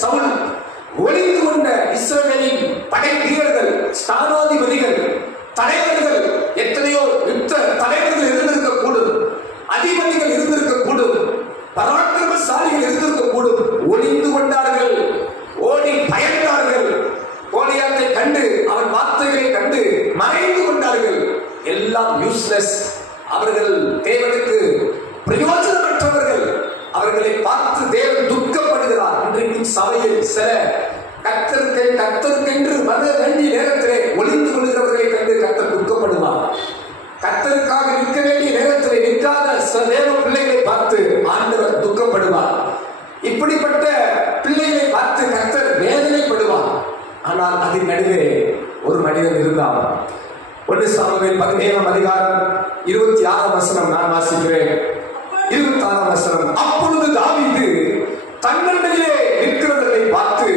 சவுல், ஒளிந்து கொண்ட இஸ்ரவேலின் படை வீரர்கள், ஸ்தானாதிபதிகள், தலைவர்கள், எத்தனையோ யுத்த தலைவர்கள் இருந்திருக்க கூடும், அதிபதிகள் இருந்திருக்க கூடும், பராக்கிரமசாலிகள் இருந்திருக்க கூடும். ஒளிந்து கொண்டார்கள், ஓடி பயந்தார்கள். கோலியாத்தை கண்டு, அவன் வார்த்தைகளை கண்டு மறைந்து கொண்டார்கள். எல்லாம் யூஸ்லெஸ். அவர்கள் தேவனுக்கு பிரயோஜனமற்றவர்கள். அவர்களை பார்த்து தேவன் துக்கப்படுகிறார். இன்றைக்கு சபையில் சில கர்த்தருக்கென்று வர வேண்டிய நேரத்திலே ஒளிந்து கொள்கிறவர்களை கண்டு கர்த்தர் துக்கப்படுவார். கர்த்தருக்காக நிற்க வேண்டிய நேரத்திலே நிற்காத சில தேவ பிள்ளைகளை பார்த்து ஆண்டவர் துக்கப்படுவார். இப்படிப்பட்ட பிள்ளைகளை பார்த்து கர்த்தர் வேதனைப்படுவார். ஆனால் அதன் நடுவே ஒரு மனிதன் இருந்தார். 1 சாமுவேல் 17ஆம் அதிகாரம் 26ஆம் வசனம் நான் வாசிக்கிறேன். 26ஆம் வசனம். அப்பொழுது தாவீது தன்னண்டையிலே நிற்கிறவர்களை பார்த்து,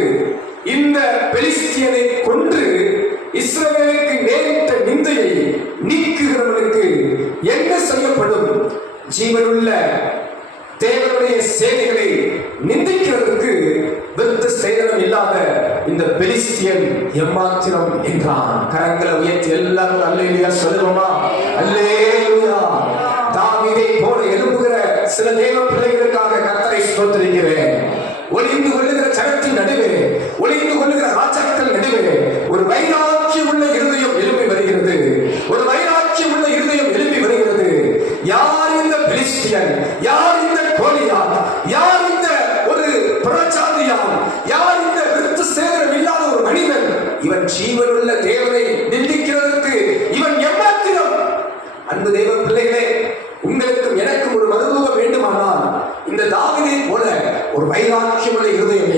இந்த பெலிஸ்தியனை கொன்று இஸ்ரவேலுக்கு நேரிட்ட நிந்தையை நீக்குகிறவனுக்கு என்ன செய்யப்படும்? ஜீவனுள்ள தேவனுடைய சேனைகளை நிந்திக்கிறதுக்கு விருத்த சேதனம் இல்லாத இந்த பெலிஸ்தியன் எம்மாத்திரம் என்றான். கரங்களை உயர்த்தி எல்லாரும் அல்லேலூயா சொல்லுவோமா? அல்லேலூயா. தாவீதை போல எழும்புகிற சில தேவ பிள்ளைகளுக்காக கர்த்தரை ஸ்தோத்திரிக்கிறேன். ஒளிந்து கொள்ளுகிற ஜனத்தின் நடுவே, ஒளிந்து கொள்ளுகிற ராஜாக்கள் நடுவே ஒரு வைராக்கியம் உள்ள இருதயம் எழுப்பி வருகிறது. ஒரு வைராக்கியம் உள்ள இருதயம் எழுப்பி வருகிறது. யார் இந்த பெலிஸ்தியன்? யார் இந்த கோலியாத்? யார் இந்த ஒரு புறஜாதியான்? யார் இந்த விருத்த சேதனம் இல்லாத ஒரு மனிதன்? இவன் ஜீவனுள்ள தேவனை நிந்திக்கிறதற்கு இவன் எம்மாத்திரம்? அன்பு தேவ பிள்ளைகளே, உங்களுக்கும் எனக்கும் ஒரு மறுமுகம் வேண்டுமானால் இந்த தாவீதை போல ஒரு வைராக்கியமுள்ள இருதயம்